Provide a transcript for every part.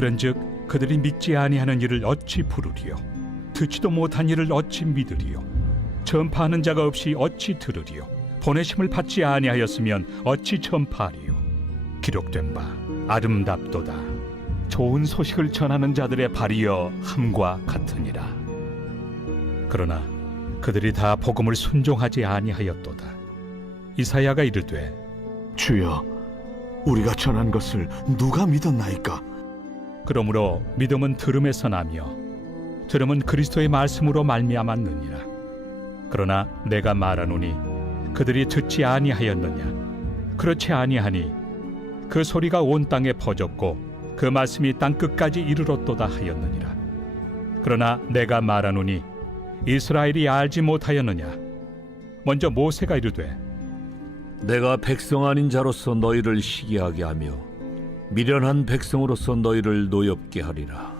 그런즉 그들이 믿지 아니하는 이를 어찌 부르리요? 듣지도 못한 이를 어찌 믿으리요? 전파하는 자가 없이 어찌 들으리요? 보내심을 받지 아니하였으면 어찌 전파하리요? 기록된 바 아름답도다. 좋은 소식을 전하는 자들의 발이여 함과 같으니라. 그러나 그들이 다 복음을 순종하지 아니하였도다. 이사야가 이르되 주여, 우리가 전한 것을 누가 믿었나이까? 그러므로 믿음은 들음에서 나며 들음은 그리스도의 말씀으로 말미암았느니라. 그러나 내가 말하노니 그들이 듣지 아니하였느냐? 그렇지 아니하니 그 소리가 온 땅에 퍼졌고 그 말씀이 땅 끝까지 이르렀도다 하였느니라. 그러나 내가 말하노니 이스라엘이 알지 못하였느냐? 먼저 모세가 이르되 내가 백성 아닌 자로서 너희를 시기하게 하며 미련한 백성으로서 너희를 노엽게 하리라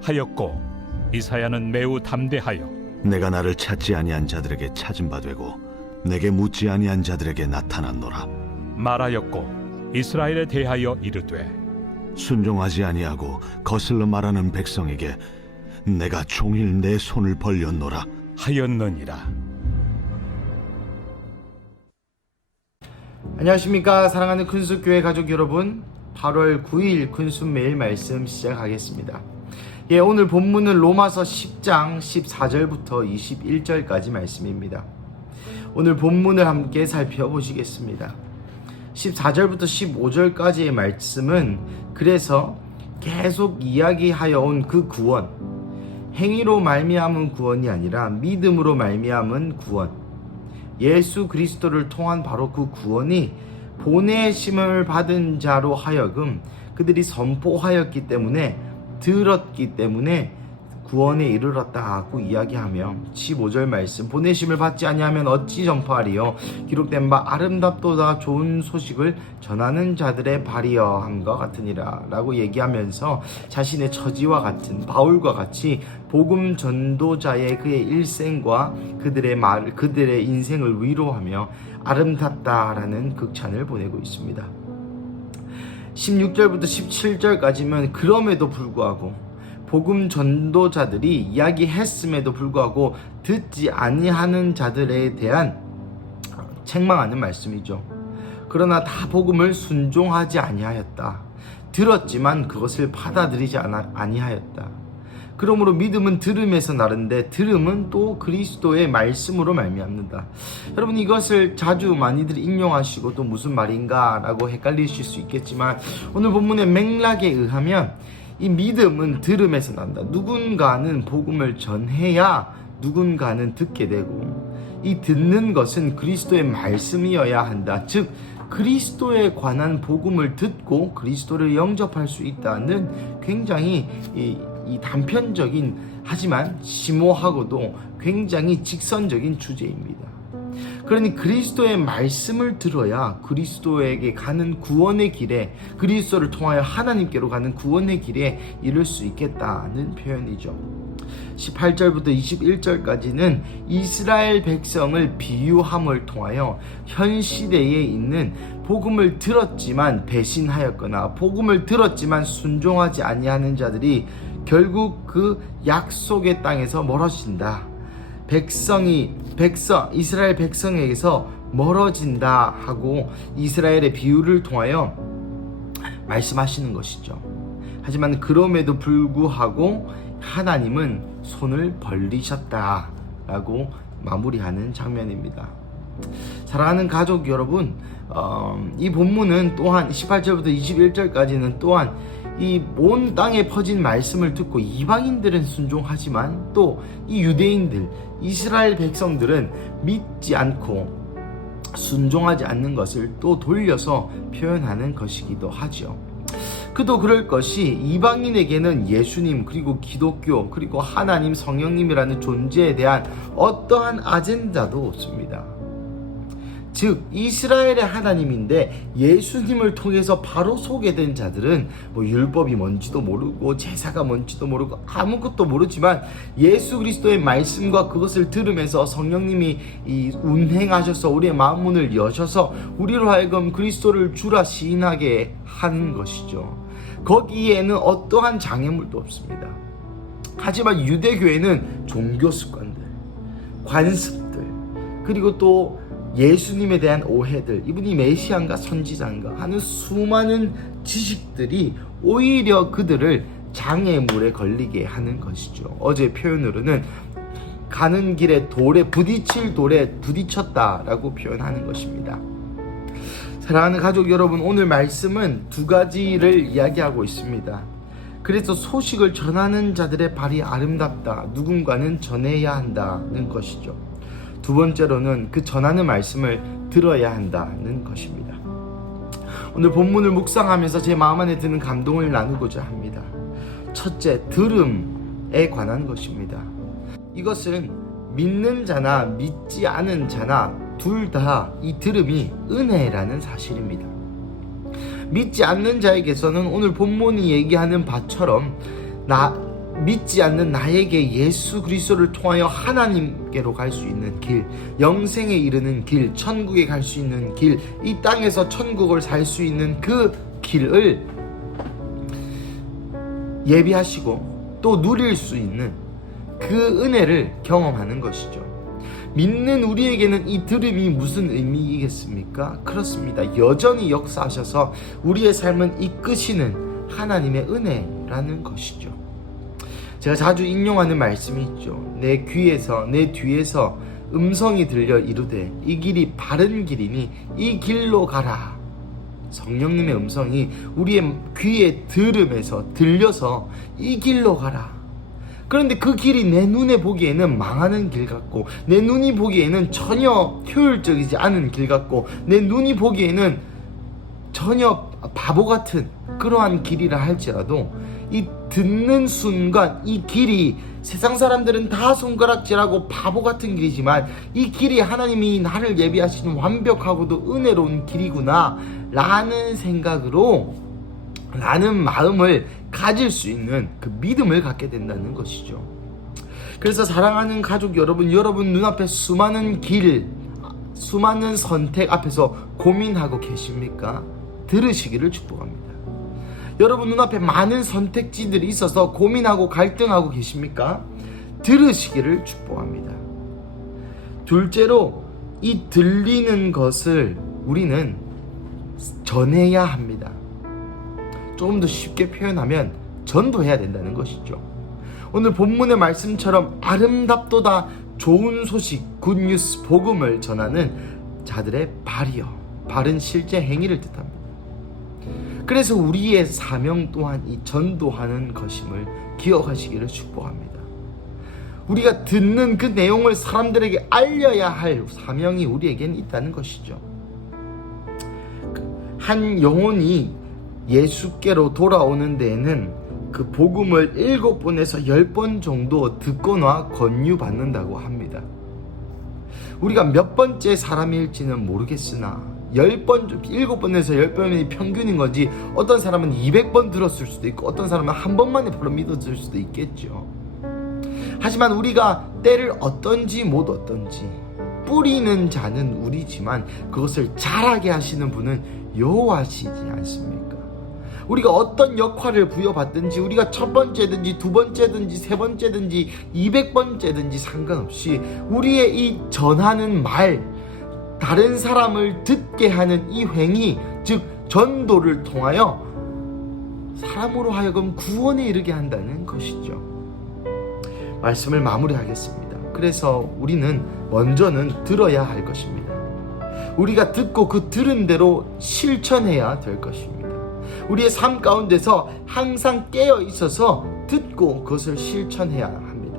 하였고, 이사야는 매우 담대하여 내가 나를 찾지 아니한 자들에게 찾은 바 되고 내게 묻지 아니한 자들에게 나타났노라. 말하였고, 이스라엘에 대하여 이르되 순종하지 아니하고 거슬러 말하는 백성에게 내가 종일 내 손을 벌렸노라 하였느니라. 안녕하십니까, 사랑하는 큰숲교회 가족 여러분. 8월 9일 큰숲 매일 말씀 시작하겠습니다. 오늘 본문은 로마서 10장 14절부터 21절까지 말씀입니다. 오늘 본문을 함께 살펴보시겠습니다. 14절부터 15절까지의 말씀은 그래서 계속 이야기하여 온 그 구원, 행위로 말미암은 구원이 아니라 믿음으로 말미암은 구원, 예수 그리스도를 통한 바로 그 구원이 보내심을 받은 자로 하여금 그들이 선포하였기 때문에, 들었기 때문에 구원에 이르렀다고 이야기하며 15절 말씀, 보내심을 받지 아니하면 어찌 전파하리요? 기록된 바 아름답도다. 좋은 소식을 전하는 자들의 발이여 함과 같으니라 라고 얘기하면서 자신의 처지와 같은 바울과 같이 복음 전도자의 그의 일생과 그들의 인생을 위로하며 아름답다라는 극찬을 보내고 있습니다. 16절부터 17절까지면 그럼에도 불구하고 복음 전도자들이 이야기했음에도 불구하고 듣지 아니하는 자들에 대한 책망하는 말씀이죠. 그러나 다 복음을 순종하지 아니하였다. 들었지만 그것을 받아들이지 아니하였다. 그러므로 믿음은 들음에서 나는데 들음은 또 그리스도의 말씀으로 말미암는다. 여러분, 이것을 자주 많이들 인용하시고 또 무슨 말인가 라고 헷갈리실 수 있겠지만, 오늘 본문의 맥락에 의하면 이 믿음은 들음에서 난다. 누군가는 복음을 전해야 누군가는 듣게 되고, 이 듣는 것은 그리스도의 말씀이어야 한다. 즉 그리스도에 관한 복음을 듣고 그리스도를 영접할 수 있다는 굉장히 이 단편적인 하지만 심오하고도 굉장히 직선적인 주제입니다. 그러니 그리스도의 말씀을 들어야 그리스도에게 가는 구원의 길에, 그리스도를 통하여 하나님께로 가는 구원의 길에 이를 수 있겠다는 표현이죠. 18절부터 21절까지는 이스라엘 백성을 비유함을 통하여 현 시대에 있는 복음을 들었지만 배신하였거나 복음을 들었지만 순종하지 아니하는 자들이 결국 그 약속의 땅에서 멀어진다. 이스라엘 백성에게서 멀어진다 하고 이스라엘의 비유를 통하여 말씀하시는 것이죠. 하지만 그럼에도 불구하고 하나님은 손을 벌리셨다라고 마무리하는 장면입니다. 사랑하는 가족 여러분, 이 본문은 또한 18절부터 21절까지는 또한 이 온 땅에 퍼진 말씀을 듣고 이방인들은 순종하지만 또 이 유대인들, 이스라엘 백성들은 믿지 않고 순종하지 않는 것을 또 돌려서 표현하는 것이기도 하죠. 그도 그럴 것이 이방인에게는 예수님, 그리고 기독교, 그리고 하나님, 성령님이라는 존재에 대한 어떠한 아젠다도 없습니다. 즉 이스라엘의 하나님인데 예수님을 통해서 바로 소개된 자들은 율법이 뭔지도 모르고 제사가 뭔지도 모르고 아무것도 모르지만 예수 그리스도의 말씀과 그것을 들으면서 성령님이 운행하셔서 우리의 마음 문을 여셔서 우리로 하여금 그리스도를 주라 시인하게 한 것이죠. 거기에는 어떠한 장애물도 없습니다. 하지만 유대교회는 종교 습관들, 관습들, 그리고 또 예수님에 대한 오해들, 이분이 메시아인가 선지자인가 하는 수많은 지식들이 오히려 그들을 장애물에 걸리게 하는 것이죠. 어제 표현으로는 가는 길에 부딪힐 돌에 부딪혔다라고 표현하는 것입니다. 사랑하는 가족 여러분, 오늘 말씀은 두 가지를 이야기하고 있습니다. 그래서 소식을 전하는 자들의 발이 아름답다, 누군가는 전해야 한다는 것이죠. 두 번째로는 그 전하는 말씀을 들어야 한다는 것입니다. 오늘 본문을 묵상하면서 제 마음 안에 드는 감동을 나누고자 합니다. 첫째, 들음에 관한 것입니다. 이것은 믿는 자나 믿지 않은 자나 둘 다 이 들음이 은혜라는 사실입니다. 믿지 않는 자에게서는 오늘 본문이 얘기하는 바처럼 믿지 않는 나에게 예수 그리스도를 통하여 하나님께로 갈 수 있는 길, 영생에 이르는 길, 천국에 갈 수 있는 길, 이 땅에서 천국을 살 수 있는 그 길을 예비하시고 또 누릴 수 있는 그 은혜를 경험하는 것이죠. 믿는 우리에게는 이 들음이 무슨 의미이겠습니까? 그렇습니다. 여전히 역사하셔서 우리의 삶을 이끄시는 하나님의 은혜라는 것이죠. 제가 자주 인용하는 말씀이 있죠. 내 귀에서 내 뒤에서 음성이 들려 이르되 이 길이 바른 길이니 이 길로 가라. 성령님의 음성이 우리의 귀에 들려서 이 길로 가라. 그런데 그 길이 내 눈에 보기에는 망하는 길 같고, 내 눈이 보기에는 전혀 효율적이지 않은 길 같고, 내 눈이 보기에는 전혀 바보 같은 그러한 길이라 할지라도 이 듣는 순간 이 길이 세상 사람들은 다 손가락질하고 바보 같은 길이지만 이 길이 하나님이 나를 예비하시는 완벽하고도 은혜로운 길이구나 라는 생각으로, 라는 마음을 가질 수 있는 그 믿음을 갖게 된다는 것이죠. 그래서 사랑하는 가족 여러분 눈앞에 수많은 길, 수많은 선택 앞에서 고민하고 계십니까? 들으시기를 축복합니다. 여러분 눈앞에 많은 선택지들이 있어서 고민하고 갈등하고 계십니까? 들으시기를 축복합니다. 둘째로 이 들리는 것을 우리는 전해야 합니다. 조금 더 쉽게 표현하면 전도해야 된다는 것이죠. 오늘 본문의 말씀처럼 아름답도다 좋은 소식, 굿뉴스, 복음을 전하는 자들의 발이요, 발은 실제 행위를 뜻합니다. 그래서 우리의 사명 또한 이 전도하는 것임을 기억하시기를 축복합니다. 우리가 듣는 그 내용을 사람들에게 알려야 할 사명이 우리에겐 있다는 것이죠. 한 영혼이 예수께로 돌아오는 데에는 그 복음을 7번에서 10번 정도 듣거나 권유받는다고 합니다. 우리가 몇 번째 사람일지는 모르겠으나 7번에서 10번이 평균인 건지, 어떤 사람은 200번 들었을 수도 있고 어떤 사람은 한 번만에 바로 믿었을 수도 있겠죠. 하지만 우리가 때를 어떤지 못 어떤지 뿌리는 자는 우리지만 그것을 잘하게 하시는 분은 여호와시지 않습니까? 우리가 어떤 역할을 부여받든지, 우리가 첫 번째든지 두 번째든지 세 번째든지 200번째든지 상관없이 우리의 이 전하는 말, 다른 사람을 듣게 하는 이 행위, 즉 전도를 통하여 사람으로 하여금 구원에 이르게 한다는 것이죠. 말씀을 마무리하겠습니다. 그래서 우리는 먼저는 들어야 할 것입니다. 우리가 듣고 그 들은 대로 실천해야 될 것입니다. 우리의 삶 가운데서 항상 깨어 있어서 듣고 그것을 실천해야 합니다.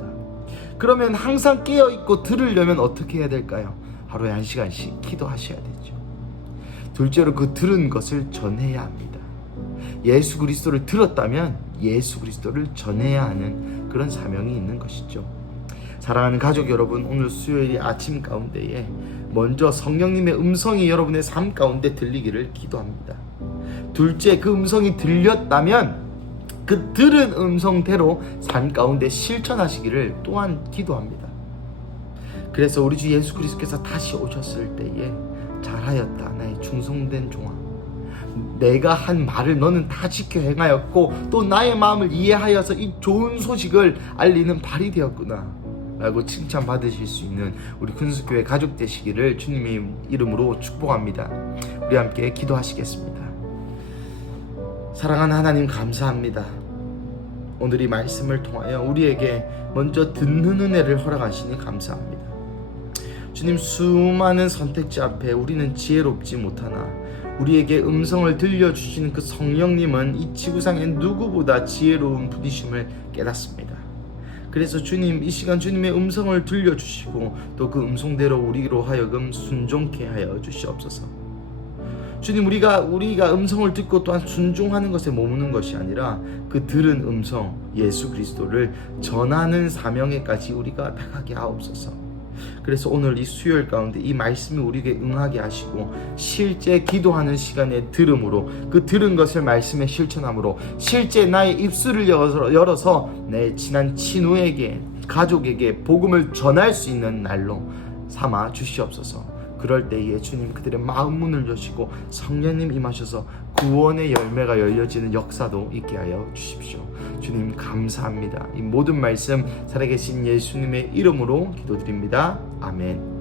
그러면 항상 깨어 있고 들으려면 어떻게 해야 될까요? 하루에 1시간씩 기도하셔야 되죠. 둘째로 그 들은 것을 전해야 합니다. 예수 그리스도를 들었다면 예수 그리스도를 전해야 하는 그런 사명이 있는 것이죠. 사랑하는 가족 여러분, 오늘 수요일 아침 가운데에 먼저 성령님의 음성이 여러분의 삶 가운데 들리기를 기도합니다. 둘째, 그 음성이 들렸다면 그 들은 음성대로 삶 가운데 실천하시기를 또한 기도합니다. 그래서 우리 주 예수 그리스도께서 다시 오셨을 때에 잘하였다 나의 충성된 종아, 내가 한 말을 너는 다 지켜 행하였고 또 나의 마음을 이해하여서 이 좋은 소식을 알리는 발이 되었구나 라고 칭찬받으실 수 있는 우리 큰수교회 가족 되시기를 주님의 이름으로 축복합니다. 우리 함께 기도하시겠습니다. 사랑하는 하나님, 감사합니다. 오늘 이 말씀을 통하여 우리에게 먼저 듣는 은혜를 허락하시니 감사합니다. 주님, 수많은 선택지 앞에 우리는 지혜롭지 못하나 우리에게 음성을 들려주시는 그 성령님은 이 지구상의 누구보다 지혜로운 분이심을 깨닫습니다. 그래서 주님, 이 시간 주님의 음성을 들려주시고 또 그 음성대로 우리로 하여금 순종케 하여 주시옵소서. 주님, 우리가 음성을 듣고 또한 순종하는 것에 머무는 것이 아니라 그 들은 음성 예수 그리스도를 전하는 사명에까지 우리가 다가게 하옵소서. 그래서 오늘 이 수요일 가운데 이 말씀이 우리에게 응하게 하시고 실제 기도하는 시간에 들음으로 그 들은 것을 말씀에 실천함으로 실제 나의 입술을 열어서 내 친한 친구에게 가족에게 복음을 전할 수 있는 날로 삼아 주시옵소서. 그럴 때에 주님 그들의 마음 문을 여시고 성령님 임하셔서 구원의 열매가 열려지는 역사도 있게 하여 주십시오. 주님 감사합니다. 이 모든 말씀 살아계신 예수님의 이름으로 기도드립니다. 아멘.